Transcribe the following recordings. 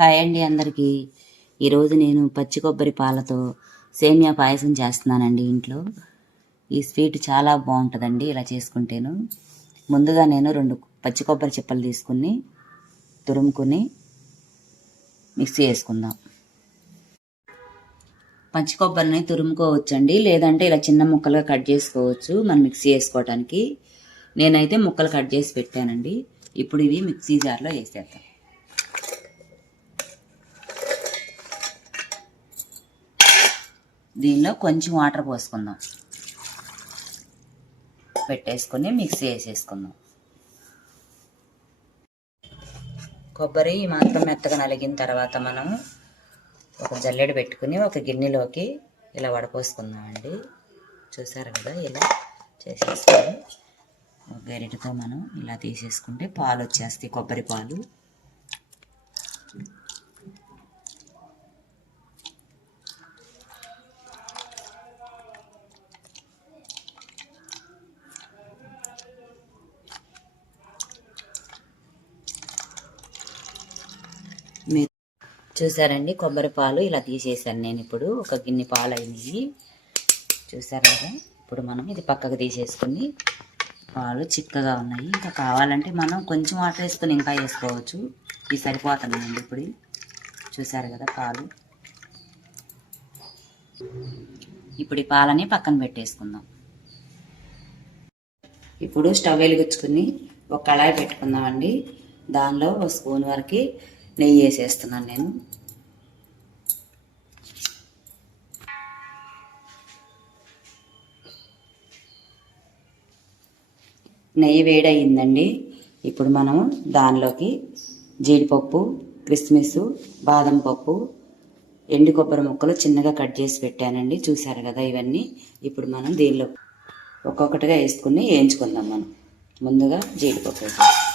Hi అండి అందరికీ. ఈరోజు నేను పచ్చి కొబ్బరి పాలతో సేమియా పాయసం చేస్తున్నానండి ఇంట్లో. ఈ స్వీట్ చాలా బాగుంటుందండి ఇలా చేసుకుంటేను. ముందుగా నేను రెండు పచ్చి కొబ్బరి చిప్పలు తీసుకుని తురుముకుని మిక్సీ వేసుకుందాం. పచ్చి కొబ్బరిని తురుముకోవచ్చండి లేదంటే ఇలా చిన్న ముక్కలుగా కట్ చేసుకోవచ్చు మనం మిక్సీ వేసుకోవటానికి. నేనైతే ముక్కలు కట్ చేసి పెట్టానండి. ఇప్పుడు ఇవి మిక్సీ జార్లో వేసేద్దాం. దీనిలో కొంచెం వాటర్ పోసుకుందాం. పెట్టేసుకొని మిక్సీ వేసేసుకుందాం. కొబ్బరి మాత్రం మెత్తగా నలిగిన తర్వాత మనం ఒక జల్లెడ పెట్టుకుని ఒక గిన్నెలోకి ఇలా వడపోసుకుందామండి. చూసారు కదా ఇలా చేసేసుకొని ఒక గరిటతో మనం ఇలా తీసేసుకుంటే పాలు వచ్చేస్తాయి కొబ్బరి పాలు. చూసారండి? కొబ్బరి పాలు ఇలా తీసేసాను నేను ఇప్పుడు. ఒక గిన్నె పాలు అయినాయి చూసారు కదా? ఇప్పుడు మనం ఇది పక్కకు తీసేసుకుని పాలు చిక్కగా ఉన్నాయి. ఇంకా కావాలంటే మనం కొంచెం వాటర్ వేసుకొని ఇంకా వేసుకోవచ్చు. ఇది సరిపోతుందండి ఇప్పుడు. చూసారు కదా పాలు? ఇప్పుడు ఈ పాలని పక్కన పెట్టేసుకుందాం. ఇప్పుడు స్టవ్ వెలిగించుకుని ఒక కళాయి పెట్టుకుందామండి. దానిలో ఒక స్పూన్ వరకు నెయ్యి వేసేస్తున్నాను నేను. నెయ్యి వేడయిందండి. ఇప్పుడు మనము దానిలోకి జీడిపప్పు కిస్మిస్ బాదం పప్పు ఎండు కొబ్బరి ముక్కలు చిన్నగా కట్ చేసి పెట్టానండి. చూసారు కదా ఇవన్నీ. ఇప్పుడు మనం దీనిలో ఒక్కొక్కటిగా వేసుకుని వేయించుకుందాం మనం. ముందుగా జీడిపప్పు వేసేసి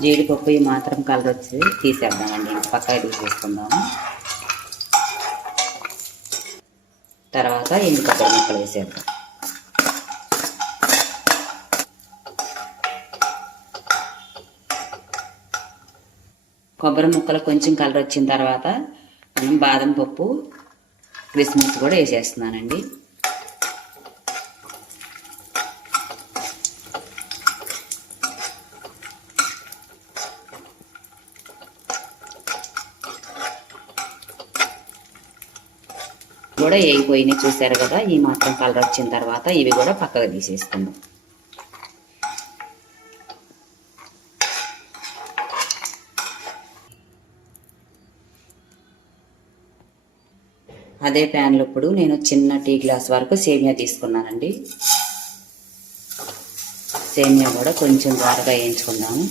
జీడిపప్పు ఈ మాత్రం కలర్ వచ్చి తీసేద్దామండి. పక్క పక్కకి తీసేసుకుందాము. తర్వాత ఎండు కొబ్బరి ముక్కలు వేసేద్దాం. కొబ్బరి ముక్కలు కొంచెం కలర్ వచ్చిన తర్వాత మనం బాదం పప్పు క్రిస్మస్ కూడా వేసేస్తున్నానండి. కూడా వేగిపోయినాయి చూసారు కదా ఈ మాత్రం కలర్ వచ్చిన తర్వాత ఇవి కూడా పక్కకు తీసేసుకుందాం. అదే ప్యాన్లో ఇప్పుడు నేను చిన్న టీ గ్లాస్ వరకు సేమియా తీసుకున్నానండి. సేమియా కూడా కొంచెం ద్వారగా వేయించుకుందాము.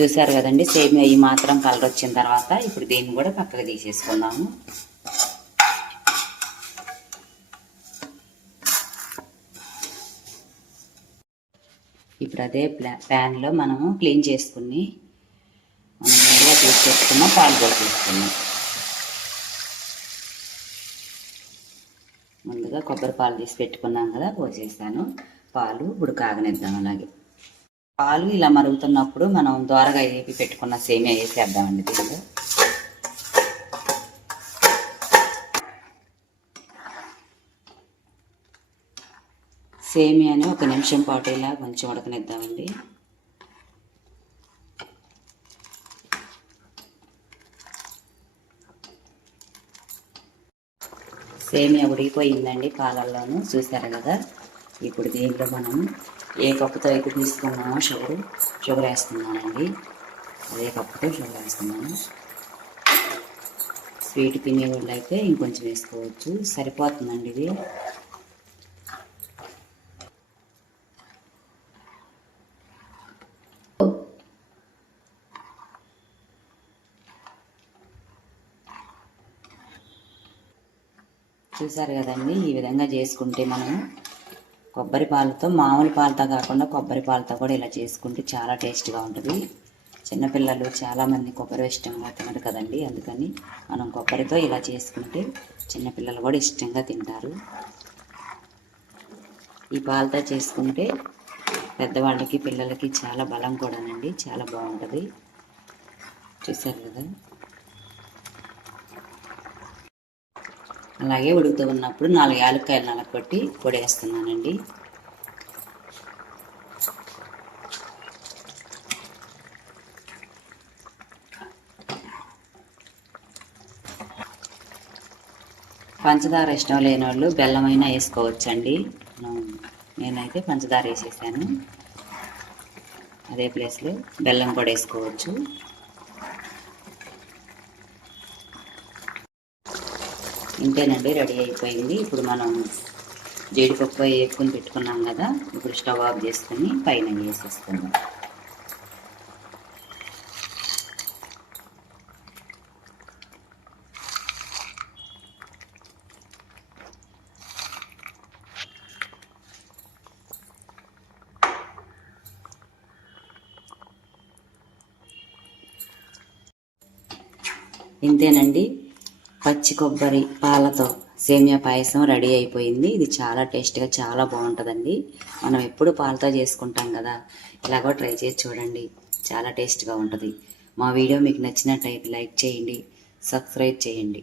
చూసారు కదండి సేమియా ఈ మాత్రం కలర్ వచ్చిన తర్వాత ఇప్పుడు దీన్ని కూడా పక్కకు తీసేసుకుందాము. ఇప్పుడు అదే ప్లాన్ ప్యాన్లో మనము క్లీన్ చేసుకుని మనం ముందుగా తీసి పెట్టుకున్న పాలు తీసుకున్నాం ముందుగా కొబ్బరి పాలు తీసి పెట్టుకున్నాం కదా పోసేసాను. పాలు ఇప్పుడు కాగనిద్దాం అలాగే. పాలు ఇలా మరుగుతున్నప్పుడు మనం దోరగా వేపి పెట్టుకున్న సేమియా వేసేద్దామండి దీంట్లో సేమియాని ఒక నిమిషం పాటు ఇలా కొంచెం ఉడకనిద్దామండి. సేమియా ఉడికిపోయిందండి పాలల్లోనూ చూసారు కదా? ఇప్పుడు దీంట్లో మనం ఏ కప్పుతో అయితే తీసుకున్నామో షుగర్ షుగర్ వేస్తున్నానండి అదే కప్పుతో షుగర్ వేస్తున్నాను స్వీట్ తినే వాళ్ళు అయితే ఇంకొంచెం వేసుకోవచ్చు. సరిపోతుందండి ఇది. చూసారు కదండి ఈ విధంగా చేసుకుంటే మనం కొబ్బరి పాలతో మామూలు పాలతో కాకుండా కొబ్బరి పాలతో కూడా ఇలా చేసుకుంటే చాలా టేస్ట్గా ఉంటుంది. చిన్నపిల్లలు చాలామంది కొబ్బరి ఇష్టంగా తినరు కదండి అందుకని మనం కొబ్బరితో ఇలా చేసుకుంటే చిన్నపిల్లలు కూడా ఇష్టంగా తింటారు. ఈ పాలతో చేసుకుంటే పెద్దవాళ్ళకి పిల్లలకి చాలా బలం కూడానండి చాలా బాగుంటుంది. చూసారు కదా? అలాగే ఉడుకుతూ ఉన్నప్పుడు నాలుగు యాలక్కాయలు పొడి పొడేస్తున్నానండి. పంచదార ఇష్టం లేని వాళ్ళు బెల్లమైనా వేసుకోవచ్చండి. నేనైతే పంచదార వేసేసాను. అదే ప్లేస్లో బెల్లం కూడా వేసుకోవచ్చు. ఇంతేనండి రెడీ అయిపోయింది. ఇప్పుడు మనం జీడిపప్పు వేసుకొని పెట్టుకున్నాం కదా ఇప్పుడు స్టవ్ ఆఫ్ చేసుకొని పైన వేసేసుకుందాం ఇంతేనండి. పచ్చి కొబ్బరి పాలతో సేమియా పాయసం రెడీ అయిపోయింది. ఇది చాలా టేస్ట్గా చాలా బాగుంటుందండి. మనం ఎప్పుడు పాలతో చేసుకుంటాం కదా ఇలాగో ట్రై చేసి చూడండి. చాలా టేస్ట్గా ఉంటుంది. మా వీడియో మీకు నచ్చినట్టయితే లైక్ చేయండి సబ్స్క్రైబ్ చేయండి.